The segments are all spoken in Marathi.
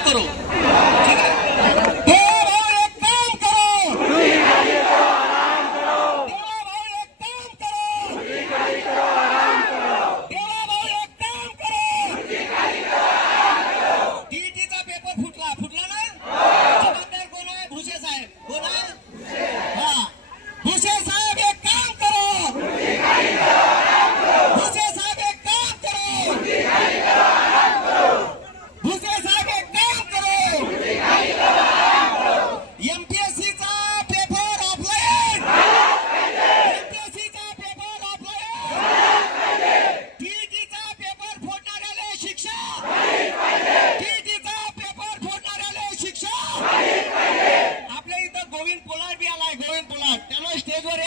करो, ठीक है? देवा भाऊ एक काम करो, देवा भाऊ एक काम करो, देवा भाऊ एक काम करो. टीईटीचा पेपर फुटला ना? जबाबदार कोण आहे? भुसे साहेब. कोण आहे? हा, भुसे साहेब एक काम करो, भुसे साहेब एक काम करो, भुसे साहेब एक काम करो. एमपीएससीचा पेपर ऑफलाईन, एमपीएससीचा पेपर ऑफलाईन, टीईटीचा पेपर फोडणाऱ्याला शिक्षा, टीईटीचा पेपर फोडणाऱ्याला शिक्षा. आपल्या इथं गोविंद पोलाट बी आलाय, गोविंद पोलाट. त्याला स्टेजवर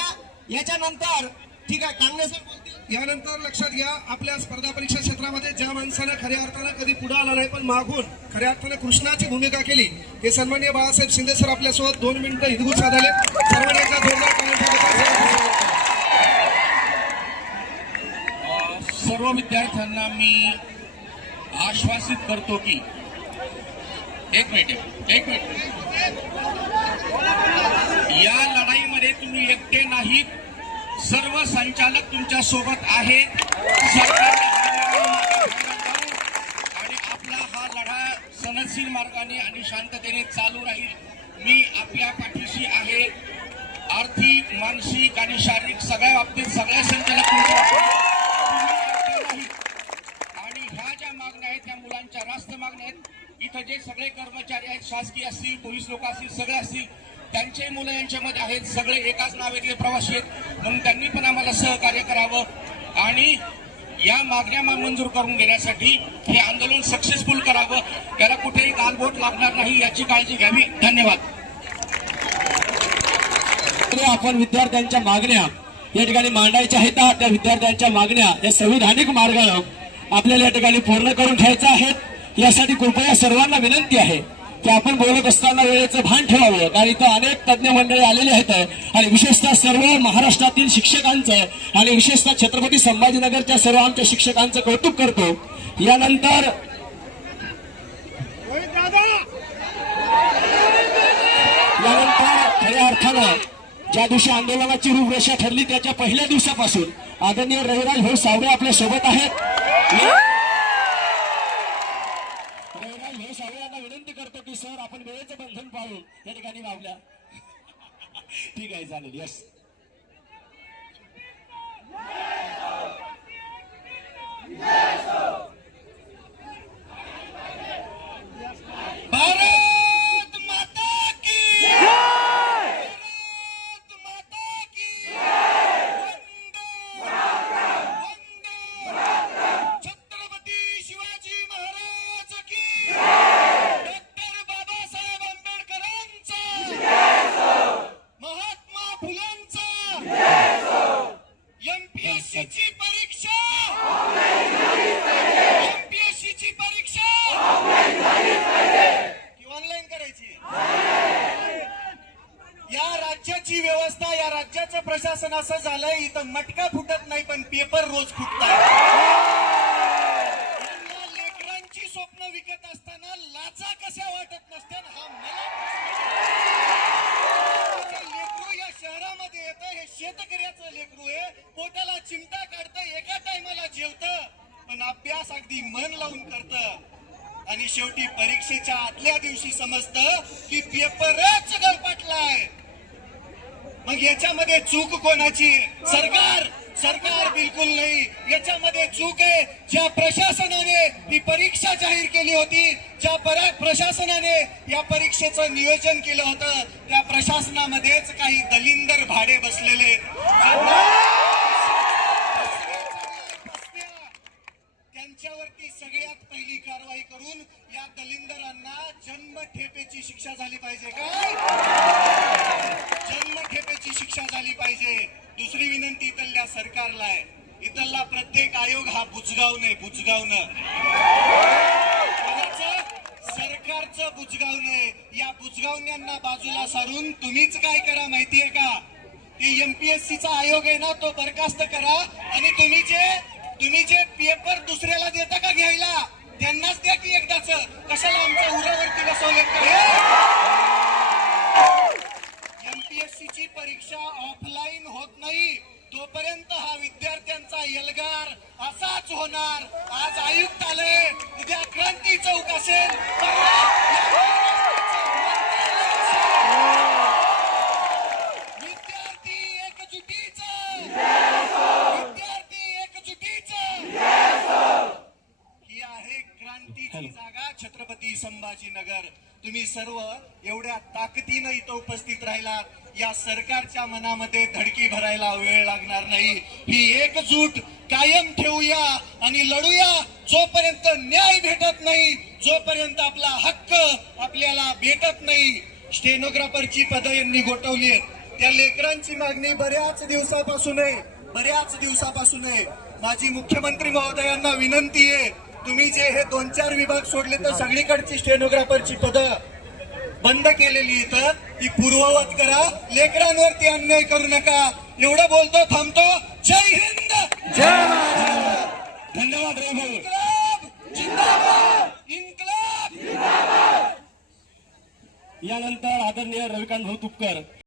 याच्यानंतर ठीक आहे काँग्रेस बोलतील. यानंतर लक्षात घ्या, आपल्या स्पर्धा परीक्षा क्षेत्रामध्ये ज्या माणसानं खऱ्या अर्थानं कधी पुढे आला नाही पण मागून खऱ्या अर्थानं कृष्णाची भूमिका केली, हे सन्माननीय बाळासाहेब शिंदे सर आपल्यासोबत 2 मिनिटं हितगुज साधले. सर्वांनी एकदा जोरदार सर्व विद्यार्थ्यांना मी आश्वासित करतो की एक मिनिट या लढाईमध्ये तुम्ही एकटे नाहीत, सर्व संचालक तुमच्या सोबत आहेत. आणि आपला हा लढा सनदशीर मार्गाने आणि शांततेने चालू राहील. मी आपल्या पाठीशी आहे. आर्थिक, मानसिक आणि शारीरिक सगळ्या बाबतीत सगळ्या संचालक तुमच्या आणि ह्या ज्या मागण्या आहेत त्या मुलांच्या रास्त मागण्या आहेत. इथं जे सगळे कर्मचारी आहेत, शासकीय असतील, पोलीस लोक असतील, सगळे असतील, त्यांचे मुलं यांच्यामध्ये आहेत. सगळे एकाच नावातले प्रवासी आहेत, म्हणून त्यांनी पण आम्हाला सहकार्य करावं आणि या मागण्या मंजूर करून घेण्यासाठी हे आंदोलन सक्सेसफुल करावं. याला कुठेही गालबोट लागणार नाही याची काळजी घ्यावी. धन्यवाद. आपण विद्यार्थ्यांच्या मागण्या या ठिकाणी मांडायच्या आहेत. त्या विद्यार्थ्यांच्या मागण्या या संविधानिक मार्गाने आपल्याला या ठिकाणी पूर्ण करून घ्यायच्या आहेत. यासाठी कृपया सर्वांना विनंती आहे की आपण बोलत असताना वेळेचं भान ठेवावं, कारण इथं अनेक तज्ज्ञ मंडळी आलेली आहेत आणि विशेषतः सर्व महाराष्ट्रातील शिक्षकांचं आणि विशेषतः छत्रपती संभाजीनगरच्या सर्व आमच्या शिक्षकांचं कौतुक करतो. यानंतर खऱ्या अर्थानं ज्या दिवशी आंदोलनाची रूपरेषा ठरली त्याच्या पहिल्या दिवसापासून आदरणीय रविराज भाऊ सावळे आपल्या सोबत आहेत. रविराज भाऊ सावळे यांना विनंती करतो की सर आपण वेळेचं बंधन पाळून या ठिकाणी लावल्या. ठीक आहे, चालेल. यस. भारत माता की भारत माता की वंदे छत्रपती शिवाजी महाराज की डॉक्टर बाबासाहेब आंबेडकरांचा महात्मा फुलांचा एमपीएससीची परीक्षा एमपीएससीची परीक्षा ऑनलाईन करायची. या राज्याची व्यवस्था, या राज्याचं प्रशासन असं झालंय इथं मटका फुटत नाही पण पेपर रोज फुटतात. लेकरांची स्वप्न विकत असताना लाचा कशा वाटत नसतात हा मला लेकरू या शहरामध्ये येतं. हे शेतकऱ्याचं लेकरू आहे, पोटाला चिमटा काढतं, एका टायमाला जेवतं पण अभ्यास अगदी मन लावून करतं आणि शेवटी परीक्षेच्या आदल्या दिवशी समजतं की पेपरच गलपाटलाय. मग याच्यामध्ये चूक कोणाची? सरकार बिलकुल नाही. याच्यामध्ये चूक आहे ज्या प्रशासनाने ही परीक्षा जाहीर केली होती, ज्या प्रशासनाने या परीक्षेचं नियोजन केलं होतं, त्या प्रशासनामध्येच काही दलिंदर भाडे बसलेले त्यांच्यावरती सगळ्यात पहिली कारवाई करून या दलिंदरांना जन्मठेपेची शिक्षा झाली पाहिजे. काय जन्मठेपेची शिक्षा झाली पाहिजे. दुसरी विनंती इथल्या सरकारला आहे, इथला प्रत्येक आयोग हा बुजगावणं. सरकारचं बुजगावणं. या बुजगावण्यांना बाजूला सारून तुम्हीच काय करा माहितीये का? ते एमपीएससीचा आयोग आहे ना तो बरखास्त करा आणि तुम्ही जे पेपर दुसऱ्याला देता का घ्यायला त्यांनाच द्या की एकदाच. कशाला आमचा उरावर बसवलेत का हे? MPSC ची परीक्षा ऑफलाईन होत नाही तोपर्यंत हा विद्यार्थ्यांचा एल्गार असाच होणार. आज आयुक्त आले, उद्या क्रांती चौक असेल, परवा विद्यार्थी एकजुटीचं, विद्यार्थी एकजुटीचं. ही आहे क्रांतीची जागा, छत्रपती संभाजीनगर. तुम्ही सर्व एवढ्या ताकदीनं इथं उपस्थित राहिलात. या सरकारच्या मनामध्ये धडकी भरायला वेळ लागणार नाही. ही एकजूट कायम ठेवूया आणि लढूया जोपर्यंत न्याय भेटत नाही, जोपर्यंत आपला हक्क आपल्याला भेटत नाही. स्टेनोग्राफरची पदं यांनी गोठवली आहेत. त्या लेकरांची मागणी बऱ्याच दिवसापासून आहे. माझी मुख्यमंत्री महोदयांना विनंती आहे, तुम्ही जे हे 2-4 विभाग सोडले तर सगळीकडची स्टेनोग्राफरची पदं बंद केलेली इथं ती पूर्ववत करा. लेकरांवरती अन्याय करू नका. एवढं बोलतो, थांबतो. जय हिंद, धन्यवाद रे भाऊ. इन्कलाब जिंदाबाद, इन्कलाब. यानंतर आदरणीय रविकांत भाऊ तुपकर